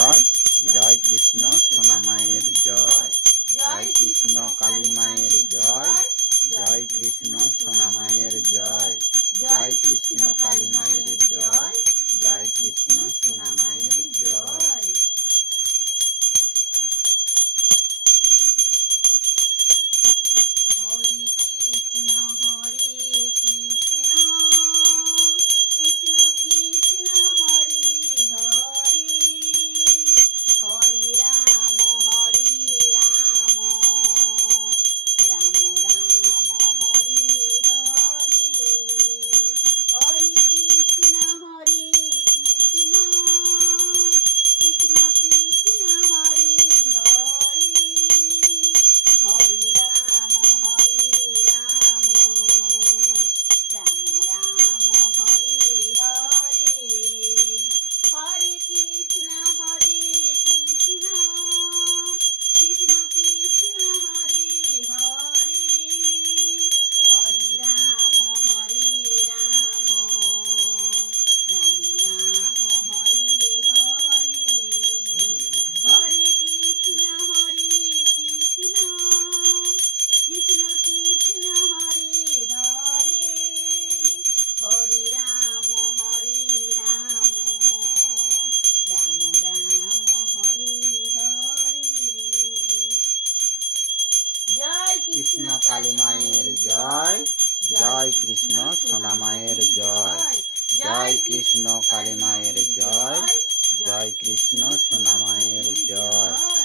জয়। জয় কৃষ্ণ সোনা মায়ের জয়। জয় কৃষ্ণ কালী মায়ের জয়। জয় কৃষ্ণ সোনা মায়ের জয়। জয় কৃষ্ণ কালী মায়ের জয়। জয় কৃষ্ণ সোনা মায়ের জয়। কৃষ্ণ কালী মায়ের জয়। জয় কৃষ্ণ সোনা মায়ের জয়। জয় কৃষ্ণ কালী মায়ের জয়। জয় কৃষ্ণ সোনা মায়ের জয়।